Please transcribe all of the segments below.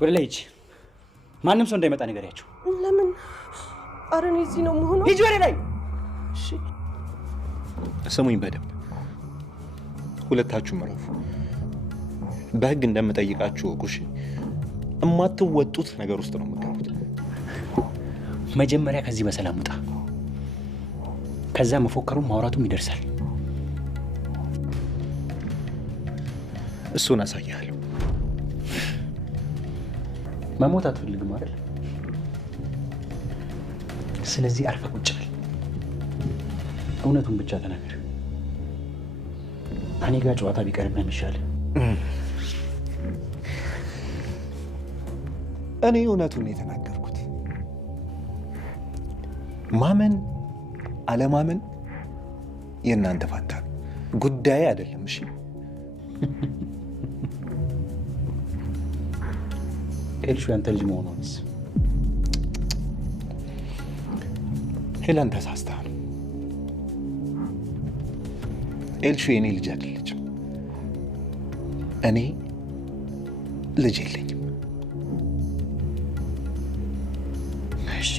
ወደ ላይ ሂጂ። ማንም ሰው እንዳይመጣ ንገሪያቸው። ለምን? ኧረ እኔ እዚህ ነው የምሆነው። ሂጂ ወደ ላይ። እሺ ስሙኝ በደንብ ሁለታችሁም ረፉ። በህግ እንደምጠይቃችሁ እሺ? እማትወጡት ነገር ውስጥ ነው የምትገቡት። መጀመሪያ ከዚህ በሰላም ውጣ። ከዛ መፎከሩም ማውራቱም ይደርሳል። እሱን አሳያለሁ። መሞት አትፈልግም አይደል? ስለዚህ አርፈ ቁጭ በል። እውነቱን ብቻ ተናገር። እኔ ጋር ጨዋታ ቢቀርብ ነው የሚሻል። እኔ እውነቱን ነው የተናገርኩት። ማመን አለማመን የእናንተ ፋንታ ነው፣ ጉዳይ አይደለም። እሺ ኤልሹ ያንተ ልጅ መሆኗንስ? ሄለን ተሳስተሃል። ኤልሹ የኔ ልጅ አይደለችም። እኔ ልጅ የለኝም። እሺ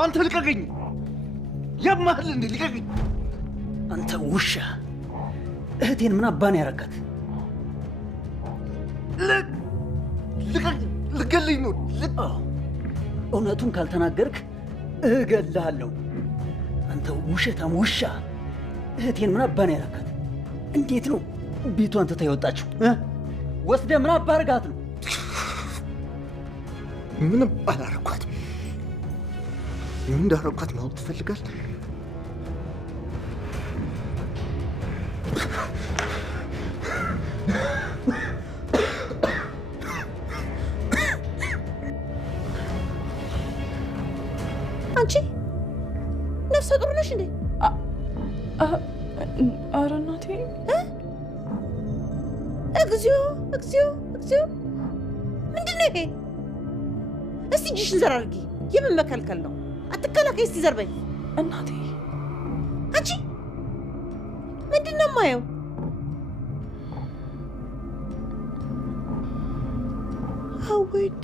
አንተ ልቀቀኝ! ያማህል እንዴ? ልቀቀኝ! አንተ ውሻ! እህቴን ምን አባን ያረጋት? ልቀቀኝ! ልገልኝ ነው። እውነቱን ካልተናገርክ እገልሃለሁ። አንተ ውሸታም ውሻ! እህቴን ምን አባን ያረጋት? እንዴት ነው ቤቷን ትታ የወጣችው? ወስደህ ምን አባ አረጋት ነው? ምንም አላረኳትም። ምን እንዳረኳት ማወቅ ትፈልጋለህ? አንቺ ነፍሰ ጡር ነሽ እንዴ? ኧረ እናቴ! እግዚኦ እግዚኦ እግዚኦ! ምንድን ነው ይሄ? እስቲ እጅሽን ዘር አድርጊ። የምን መከልከል ነው? አትከላከይ። እስቲ ዘር በይ እናቴ። አንቺ ምንድን ነው የማየው? አወድ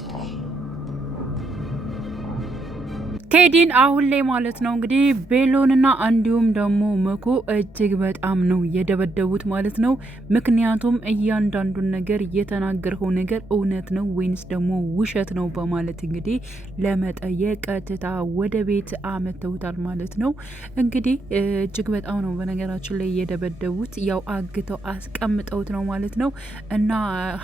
ቴዲን አሁን ላይ ማለት ነው እንግዲህ ቤሎንና እንዲሁም ደግሞ መኩ እጅግ በጣም ነው የደበደቡት ማለት ነው። ምክንያቱም እያንዳንዱን ነገር የተናገረው ነገር እውነት ነው ወይንስ ደግሞ ውሸት ነው በማለት እንግዲህ ለመጠየቅ ቀጥታ ወደ ቤት አመተውታል ማለት ነው። እንግዲህ እጅግ በጣም ነው በነገራችን ላይ የደበደቡት፣ ያው አግተው አስቀምጠውት ነው ማለት ነው። እና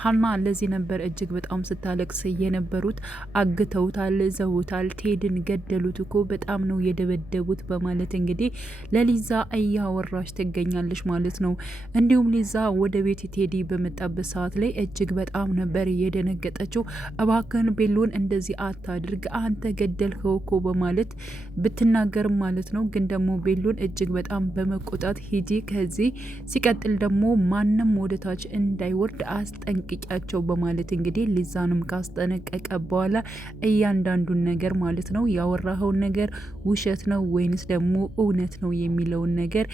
ሀና ለዚህ ነበር እጅግ በጣም ስታለቅስ የነበሩት። አግተውታል፣ ዘውታል፣ ቴድን ገደ ሉት እኮ በጣም ነው የደበደቡት በማለት እንግዲህ ለሊዛ እያወራች ትገኛለች ማለት ነው። እንዲሁም ሊዛ ወደ ቤት ቴዲ በመጣበት ሰዓት ላይ እጅግ በጣም ነበር የደነገጠችው። እባክህን ቤሎን እንደዚህ አታድርግ፣ አንተ ገደልከው እኮ በማለት ብትናገርም ማለት ነው። ግን ደግሞ ቤሎን እጅግ በጣም በመቆጣት ሂጂ ከዚህ፣ ሲቀጥል ደግሞ ማንም ወደታች እንዳይወርድ አስጠንቅቂያቸው በማለት እንግዲህ ሊዛንም ካስጠነቀቀ በኋላ እያንዳንዱን ነገር ማለት ነው ያወራኸውን ነገር ውሸት ነው ወይንስ ደግሞ እውነት ነው የሚለውን ነገር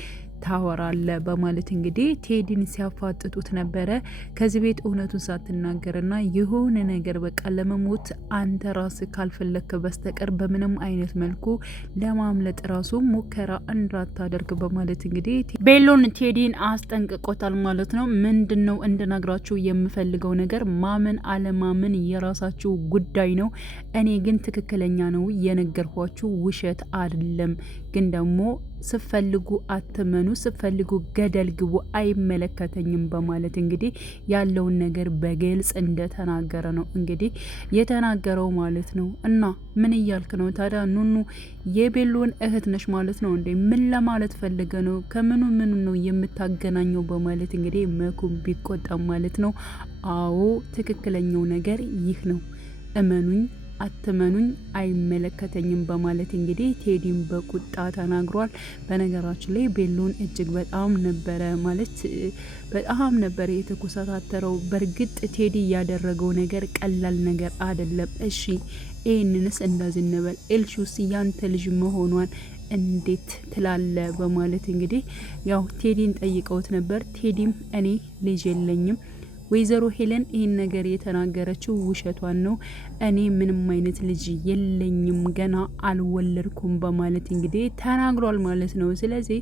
ታወራለ በማለት እንግዲህ ቴዲን ሲያፋጥጡት ነበረ። ከዚህ ቤት እውነቱን ሳትናገርና የሆነ ነገር በቃ ለመሞት አንተ ራስ ካልፈለክ በስተቀር በምንም አይነት መልኩ ለማምለጥ ራሱ ሙከራ እንዳታደርግ በማለት እንግዲህ ቤሎን ቴዲን አስጠንቅቆታል ማለት ነው። ምንድነው እንድነግራችሁ የምፈልገው ነገር ማመን አለማመን የራሳችሁ ጉዳይ ነው። እኔ ግን ትክክለኛ ነው የነገርኳችሁ፣ ውሸት አይደለም። ግን ደግሞ ስፈልጉ አትመኑ፣ ስፈልጉ ገደል ግቡ፣ አይመለከተኝም በማለት እንግዲህ ያለውን ነገር በግልጽ እንደተናገረ ነው እንግዲህ የተናገረው ማለት ነው። እና ምን እያልክ ነው ታዲያ? ኑኑ የቤሎን እህት ነሽ ማለት ነው እንዴ? ምን ለማለት ፈልገ ነው? ከምኑ ምኑ ነው የምታገናኘው? በማለት እንግዲህ መኩም ቢቆጣም ማለት ነው። አዎ ትክክለኛው ነገር ይህ ነው፣ እመኑኝ አትመኑኝ አይመለከተኝም በማለት እንግዲህ ቴዲን በቁጣ ተናግሯል። በነገራችን ላይ ቤሎን እጅግ በጣም ነበረ ማለት በጣም ነበር የተኮሳታተረው። በእርግጥ ቴዲ ያደረገው ነገር ቀላል ነገር አይደለም። እሺ ይህንንስ እንደዚህ እንበል፣ ኤልሹስ ያንተ ልጅ መሆኗን እንዴት ትላለ በማለት እንግዲህ ያው ቴዲን ጠይቀውት ነበር። ቴዲም እኔ ልጅ የለኝም ወይዘሮ ሄለን ይህን ነገር የተናገረችው ውሸቷን ነው። እኔ ምንም አይነት ልጅ የለኝም ገና አልወለድኩም በማለት እንግዲህ ተናግሯል ማለት ነው። ስለዚህ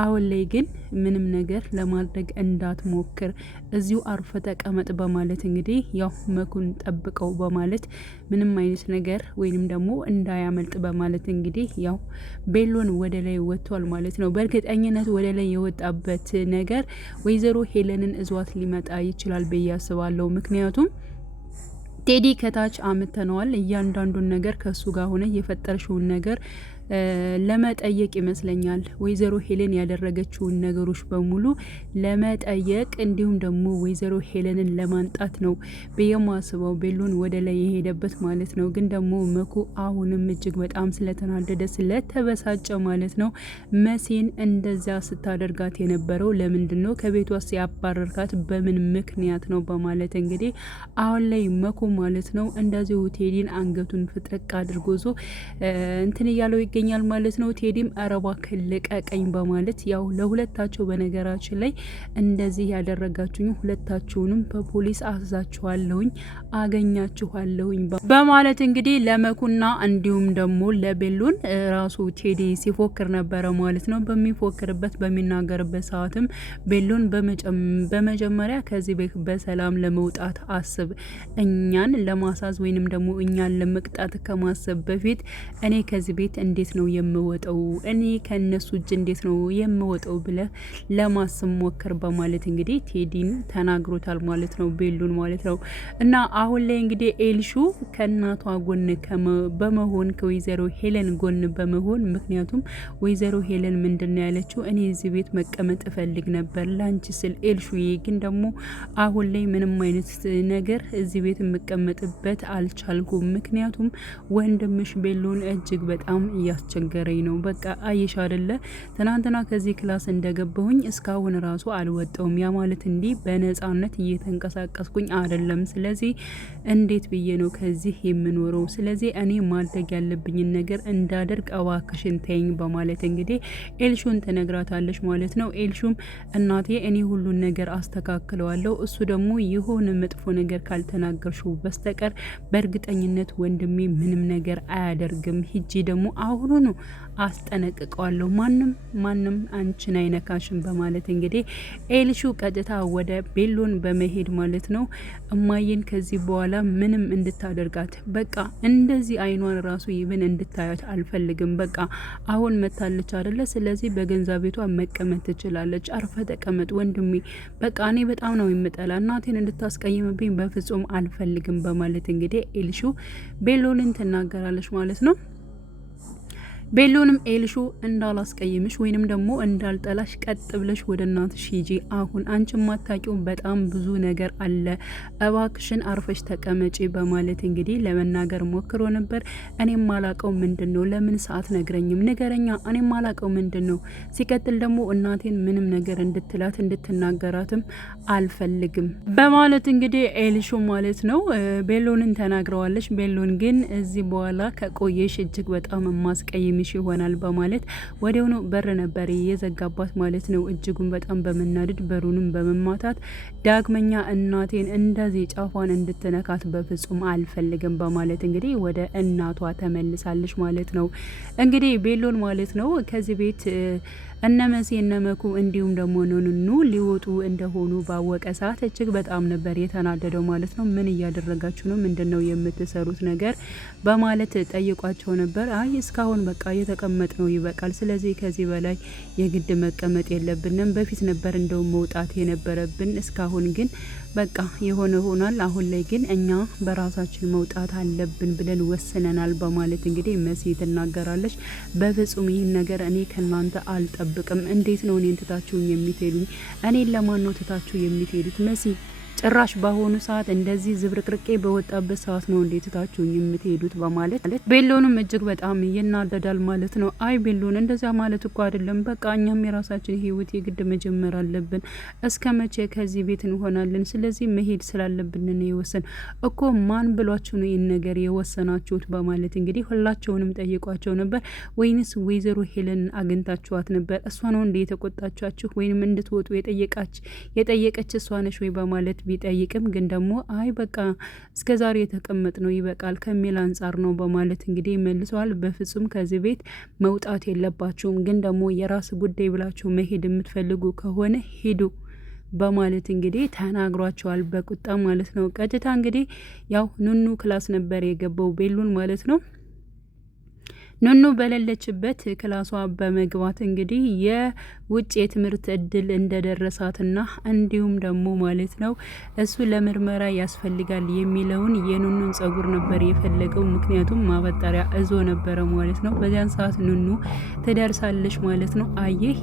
አሁን ላይ ግን ምንም ነገር ለማድረግ እንዳትሞክር እዚሁ አርፈ ተቀመጥ በማለት እንግዲህ ያው መኩን ጠብቀው በማለት ምንም አይነት ነገር ወይንም ደግሞ እንዳያመልጥ በማለት እንግዲህ ያው ቤሎን ወደ ላይ ወጥቷል ማለት ነው። በእርግጠኝነት ወደ ላይ የወጣበት ነገር ወይዘሮ ሄለንን እዟት ሊመጣ ይችላል ብዬ አስባለሁ። ምክንያቱም ቴዲ ከታች አምተነዋል። እያንዳንዱን ነገር ከሱ ጋር ሆነ የፈጠርሽውን ነገር ለመጠየቅ ይመስለኛል ወይዘሮ ሄለን ያደረገችውን ነገሮች በሙሉ ለመጠየቅ እንዲሁም ደግሞ ወይዘሮ ሄለንን ለማንጣት ነው በየማስበው ቤሎን ወደ ላይ የሄደበት ማለት ነው። ግን ደግሞ መኩ አሁንም እጅግ በጣም ስለተናደደ ስለተበሳጨ ማለት ነው መሲን እንደዛ ስታደርጋት የነበረው ለምንድን ነው ከቤቷ ሲያባረርካት በምን ምክንያት ነው በማለት እንግዲህ አሁን ላይ መኩ ማለት ነው እንደዚሁ ቴዲን አንገቱን ፍጥቅ አድርጎ ዞ እንትን እያለው ይገኛል ማለት ነው። ቴዲም አረባ ልቀቀኝ በማለት ያው ለሁለታቸው በነገራችን ላይ እንደዚህ ያደረጋችሁኝ ሁለታችሁንም በፖሊስ አስዛችኋለሁኝ አገኛችኋለሁኝ በማለት እንግዲህ ለመኩና እንዲሁም ደግሞ ለቤሎን ራሱ ቴዲ ሲፎክር ነበረ ማለት ነው። በሚፎክርበት በሚናገርበት ሰዓትም ቤሎን በመጀመሪያ ከዚህ ቤት በሰላም ለመውጣት አስብ፣ እኛን ለማሳዝ ወይንም ደግሞ እኛን ለመቅጣት ከማሰብ በፊት እኔ ከዚህ ቤት እንዴት ነው የምወጣው? እኔ ከነሱ እጅ እንዴት ነው የምወጣው ብለህ ለማሰብ ሞክር በማለት እንግዲህ ቴዲን ተናግሮታል ማለት ነው ቤሎን ማለት ነው። እና አሁን ላይ እንግዲህ ኤልሹ ከእናቷ ጎን በመሆን ከወይዘሮ ሄለን ጎን በመሆን ምክንያቱም ወይዘሮ ሄለን ምንድነው ያለችው? እኔ እዚህ ቤት መቀመጥ እፈልግ ነበር ላንቺ ስል ኤልሹዬ፣ ግን ደግሞ አሁን ላይ ምንም አይነት ነገር እዚህ ቤት የምቀመጥበት አልቻልኩም። ምክንያቱም ወንድምሽ ቤሎን እጅግ በጣም እያስቸገረኝ ነው። በቃ አየሽ አይደለ ትናንትና ከዚህ ክላስ እንደገባሁኝ እስካሁን ራሱ አልወጣውም። ያ ማለት እንዲህ በነጻነት እየተንቀሳቀስኩኝ አይደለም። ስለዚህ እንዴት ብዬ ነው ከዚህ የምኖረው? ስለዚህ እኔ ማድረግ ያለብኝን ነገር እንዳደርግ እባክሽን ተይኝ በማለት እንግዲህ ኤልሹን ትነግራታለች ማለት ነው። ኤልሹም እናቴ እኔ ሁሉን ነገር አስተካክለዋለሁ፣ እሱ ደግሞ የሆነ መጥፎ ነገር ካልተናገርሽው በስተቀር በእርግጠኝነት ወንድሜ ምንም ነገር አያደርግም። ሂጂ ደግሞ አሁኑኑ አስጠነቅቀዋለሁ፣ ማንም አንቺን አይነካሽም በማለት እንግዲህ ኤልሹ ቀጥታ ወደ ቤሎን በመሄድ ማለት ነው እማዬን ከዚህ በኋላ ምንም እንድታደርጋት በቃ እንደዚህ አይኗን ራሱ ይብን እንድታያት አልፈልግም። በቃ አሁን መታለች አይደለ? ስለዚህ በገንዛ ቤቷ መቀመጥ ትችላለች። አርፈ ተቀመጥ ወንድሜ፣ በቃ እኔ በጣም ነው የምጠላ፣ እናቴን እንድታስቀይምብኝ በፍጹም አልፈልግም በማለት እንግዲህ ኤልሹ ቤሎንን ትናገራለች ማለት ነው። ቤሎንም ኤልሹ እንዳላስቀይምሽ ወይንም ደግሞ እንዳልጠላሽ ቀጥ ብለሽ ወደ እናትሽ ሂጂ። አሁን አንቺ ማታቂው በጣም ብዙ ነገር አለ፣ እባክሽን አርፈሽ ተቀመጪ በማለት እንግዲህ ለመናገር ሞክሮ ነበር። እኔም ማላቀው ምንድነው? ለምን ሰዓት ነግረኝም ንገረኛ፣ እኔም ማላቀው ምንድነው? ሲቀጥል ደግሞ እናቴን ምንም ነገር እንድትላት እንድትናገራትም አልፈልግም በማለት እንግዲህ ኤልሹ ማለት ነው ቤሎንን ተናግረዋለች። ቤሎን ግን እዚህ በኋላ ከቆየሽ እጅግ በጣም ማስቀይም ይሆናል በማለት ወዲያውኑ በር ነበር የዘጋባት ማለት ነው። እጅጉን በጣም በመናደድ በሩንም በመማታት ዳግመኛ እናቴን እንደዚህ ጫፏን እንድትነካት በፍጹም አልፈልግም በማለት እንግዲህ ወደ እናቷ ተመልሳለች ማለት ነው። እንግዲህ ቤሎን ማለት ነው ከዚህ ቤት እነ መሲ እነ መኩ እንዲሁም ደግሞ ኑኑ ሊወጡ እንደሆኑ ባወቀ ሰዓት እጅግ በጣም ነበር የተናደደው ማለት ነው። ምን እያደረጋችሁ ነው? ምንድነው የምትሰሩት ነገር በማለት ጠይቋቸው ነበር። አይ እስካሁን በቃ የተቀመጥ ነው ይበቃል። ስለዚህ ከዚህ በላይ የግድ መቀመጥ የለብንም። በፊት ነበር እንደው መውጣት የነበረብን። እስካሁን ግን በቃ የሆነ ሆኗል። አሁን ላይ ግን እኛ በራሳችን መውጣት አለብን ብለን ወስነናል በማለት እንግዲህ መሲ ትናገራለች። በፍጹም ይህን ነገር እኔ ከናንተ አልጠብቅም። እንዴት ነው እኔን ትታችሁኝ የምትሄዱኝ? እኔን ለማን ነው ትታችሁ የምትሄዱት? መሲ ጭራሽ በአሁኑ ሰዓት እንደዚህ ዝብርቅርቄ በወጣበት ሰዓት ነው እንዴት ታችሁኝ የምትሄዱት? በማለት ቤሎንም እጅግ በጣም ይናደዳል ማለት ነው። አይ ቤሎን እንደዚያ ማለት እኮ አይደለም። በቃ እኛም የራሳችን ህይወት የግድ መጀመር አለብን። እስከ መቼ ከዚህ ቤት እንሆናለን? ስለዚህ መሄድ ስላለብን ነው የወሰን እኮ። ማን ብሏችሁ ነው ይህን ነገር የወሰናችሁት? በማለት እንግዲህ ሁላቸውንም ጠይቋቸው ነበር። ወይንስ ወይዘሮ ሄለን አግኝታችኋት ነበር? እሷ ነው እንደ የተቆጣቻችሁ ወይንም እንድትወጡ የጠየቀች እሷ ነሽ ወይ? በማለት ቢጠይቅም ግን ደግሞ አይ በቃ እስከ ዛሬ የተቀመጥ ነው ይበቃል ከሚል አንጻር ነው በማለት እንግዲህ መልሰዋል። በፍጹም ከዚህ ቤት መውጣት የለባችሁም፣ ግን ደግሞ የራስ ጉዳይ ብላችሁ መሄድ የምትፈልጉ ከሆነ ሂዱ በማለት እንግዲህ ተናግሯቸዋል በቁጣ ማለት ነው። ቀጥታ እንግዲህ ያው ኑኑ ክላስ ነበር የገባው ቤሉን ማለት ነው። ኑኑ በሌለችበት ክላሷ በመግባት እንግዲህ የውጭ የትምህርት እድል እንደደረሳትና እንዲሁም ደግሞ ማለት ነው እሱ ለምርመራ ያስፈልጋል የሚለውን የኑኑን ጸጉር ነበር የፈለገው። ምክንያቱም ማበጠሪያ እዞ ነበረ ማለት ነው። በዚያን ሰዓት ኑኑ ትደርሳለች ማለት ነው። አየህ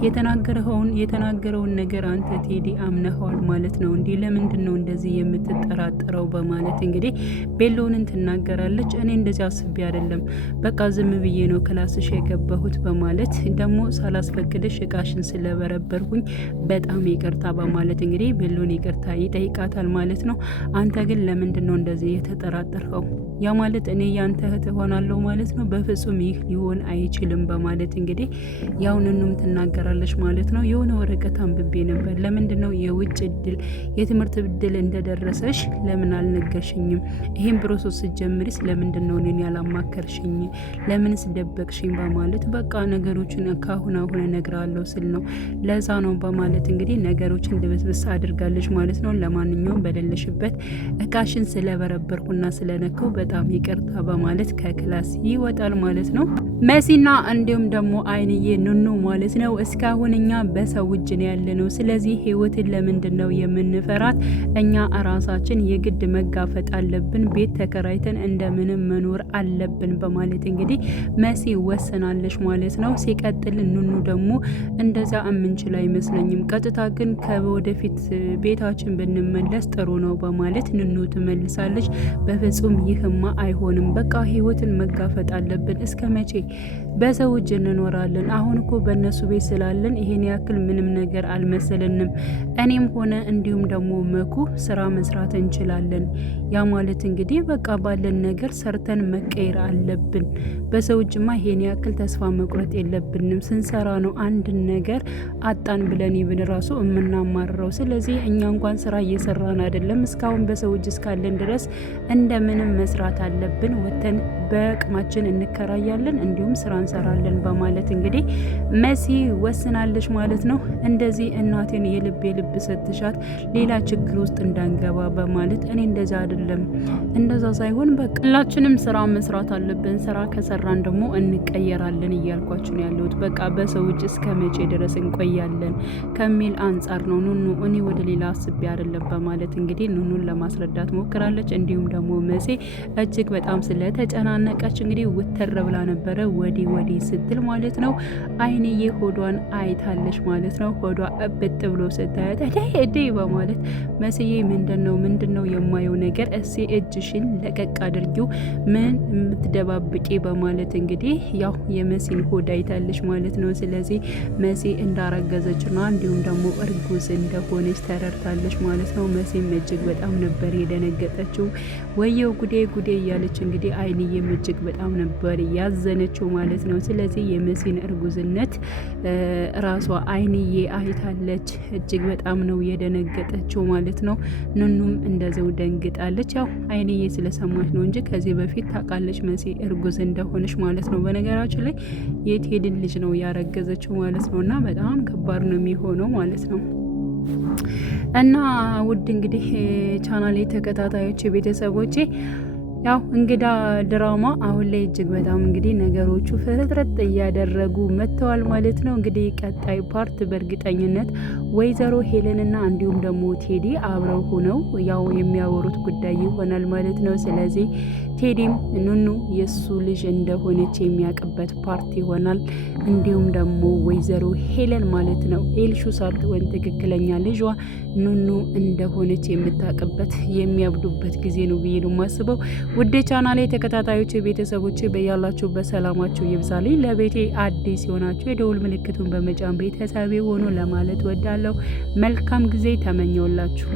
የተናገረውን ነገር አንተ ቴዲ አምነኸዋል ማለት ነው። እንዲህ ለምንድን ነው እንደዚህ የምትጠራጠረው? በማለት እንግዲህ ቤሎንን ትናገራለች። እኔ እንደዚህ አስቤ አይደለም፣ በቃ ዝም ብዬ ነው ክላስሽ የገባሁት በማለት ደግሞ ሳላስፈቅድሽ እቃሽን ስለበረበርኩኝ በጣም ይቅርታ በማለት እንግዲህ ቤሎን ይቅርታ ይጠይቃታል ማለት ነው። አንተ ግን ለምንድን ነው እንደዚህ የተጠራጠርከው? ያ ማለት እኔ ያንተ እህት ሆናለሁ ማለት ነው? በፍጹም ይህ ሊሆን አይችልም በማለት እንግዲህ ያው ኑኑም ትናገራለች ማለት ነው። የሆነ ወረቀት አንብቤ ነበር። ለምንድን ነው የውጭ እድል የትምህርት እድል እንደደረሰሽ ለምን አልነገርሽኝም? ይህን ፕሮሰስ ስትጀምሪስ ለምንድን ነው እኔን ያላማከርሽኝ? ለምንስ ደበቅሽኝ? በማለት በቃ ነገሮችን ካሁን አሁን እነግራለሁ ስል ነው ለዛ ነው በማለት እንግዲህ ነገሮችን ድብስብስ አድርጋለች ማለት ነው። ለማንኛውም በሌለሽበት እቃሽን ስለበረበርኩና ስለነከው በጣም ይቅርታ በማለት ከክላስ ይወጣል ማለት ነው። መሲና እንዲሁም ደግሞ አይንዬ ኑኑ ማለት ነው እስካሁን እኛ በሰው እጅ ነው ያለነው። ስለዚህ ህይወትን ለምንድን ነው የምንፈራት? እኛ ራሳችን የግድ መጋፈጥ አለብን። ቤት ተከራይተን እንደምንም መኖር አለብን በማለት እንግዲህ መሲ ወሰናለች ማለት ነው። ሲቀጥል ኑኑ ደግሞ እንደዛ የምንችል አይመስለኝም። ቀጥታ ግን ከወደፊት ቤታችን ብንመለስ ጥሩ ነው በማለት ኑኑ ትመልሳለች። በፍጹም ይህማ አይሆንም። በቃ ህይወትን መጋፈጥ አለብን። እስከ መቼ በሰው እጅ እንኖራለን? አሁን እኮ በእነሱ ቤት ስላለን ይሄን ያክል ምንም ነገር አልመሰለንም። እኔም ሆነ እንዲሁም ደግሞ መኩ ስራ መስራት እንችላለን። ያ ማለት እንግዲህ በቃ ባለን ነገር ሰርተን መቀየር አለብን። በሰው እጅማ ይሄን ያክል ተስፋ መቁረጥ የለብንም። ስንሰራ ነው አንድን ነገር አጣን ብለን ይብን ራሱ የምናማርረው። ስለዚህ እኛ እንኳን ስራ እየሰራን አይደለም። እስካሁን በሰው እጅ እስካለን ድረስ እንደምንም መስራት አለብን። ወተን በቅማችን እንከራያለን፣ እንዲሁም ስራ እንሰራለን በማለት እንግዲህ መሲ ወስናለች ማለት ነው። እንደዚህ እናቴን የልብ ሰጥሻት ሌላ ችግር ውስጥ እንዳንገባ በማለት እኔ እንደዛ አይደለም፣ እንደዛ ሳይሆን በቃ ሁላችንም ስራ መስራት አለብን። ስራ ከሰራን ደግሞ እንቀየራለን እያልኳችሁ ነው ያለሁት። በቃ በሰው እጅ እስከ መቼ ድረስ እንቆያለን ከሚል አንጻር ነው ኑኑ፣ እኔ ወደ ሌላ አስቤ አይደለም በማለት እንግዲህ ኑኑን ለማስረዳት ሞክራለች። እንዲሁም ደግሞ መሲ እጅግ በጣም ስለተጨናነቀች እንግዲህ ውተር ብላ ነበረ ወዲህ ስትል ማለት ነው። አይንዬ ሆዷን አይታለች ማለት ነው። ሆዷ እብጥ ብሎ ስታያት እዴ በማለት መስዬ ምንድነው የማየው ነገር? እሴ እጅሽን ለቀቅ አድርጊው፣ ምን የምትደባብቂ በማለት እንግዲህ ያው የመሲን ሆድ አይታለች ማለት ነው። ስለዚህ መሲ እንዳረገዘችና እንዲሁም ደግሞ እርጉዝ እንደሆነች ተረድታለች ማለት ነው። መሲም እጅግ በጣም ነበር የደነገጠችው። ወየው ጉዴ እያለች እንግዲህ አይንዬም እጅግ በጣም ነበር ያዘነችው ማለት ነው። ስለዚህ የመሲን እርጉዝነት ራሷ አይንዬ አይታለች። እጅግ በጣም ነው የደነገጠችው ማለት ነው። ኑኑም እንደዚው ደንግጣለች። ያው አይንዬ ስለሰማች ነው እንጂ ከዚህ በፊት ታውቃለች መሲ እርጉዝ እንደሆነች ማለት ነው። በነገራችን ላይ የቴድን ልጅ ነው ያረገዘችው ማለት ነው። እና በጣም ከባድ ነው የሚሆነው ማለት ነው። እና ውድ እንግዲህ ቻናሌ ተከታታዮች ቤተሰቦቼ ያው እንግዳ ድራማ አሁን ላይ እጅግ በጣም እንግዲህ ነገሮቹ ፍርጥርጥ እያደረጉ መጥተዋል ማለት ነው። እንግዲህ ቀጣይ ፓርት በእርግጠኝነት ወይዘሮ ሄለንና እንዲሁም ደግሞ ቴዲ አብረው ሆነው ያው የሚያወሩት ጉዳይ ይሆናል ማለት ነው። ስለዚህ ቴዲም ኑኑ የሱ ልጅ እንደሆነች የሚያውቅበት ፓርት ይሆናል። እንዲሁም ደግሞ ወይዘሮ ሄለን ማለት ነው ኤልሹ ሳትሆን ትክክለኛ ልጇ ኑኑ እንደሆነች የምታውቅበት የሚያብዱበት ጊዜ ነው ብዬ ነው የማስበው። ውድ ቻናሌ ተከታታዮች ቤተሰቦች በያላችሁበት ሰላማችሁ ይብዛልኝ። ለቤቴ አዲስ የሆናችሁ የደውል ምልክቱን በመጫን ቤተሰቤ ሆኖ ለማለት ወዳለሁ። መልካም ጊዜ ተመኘውላችሁ።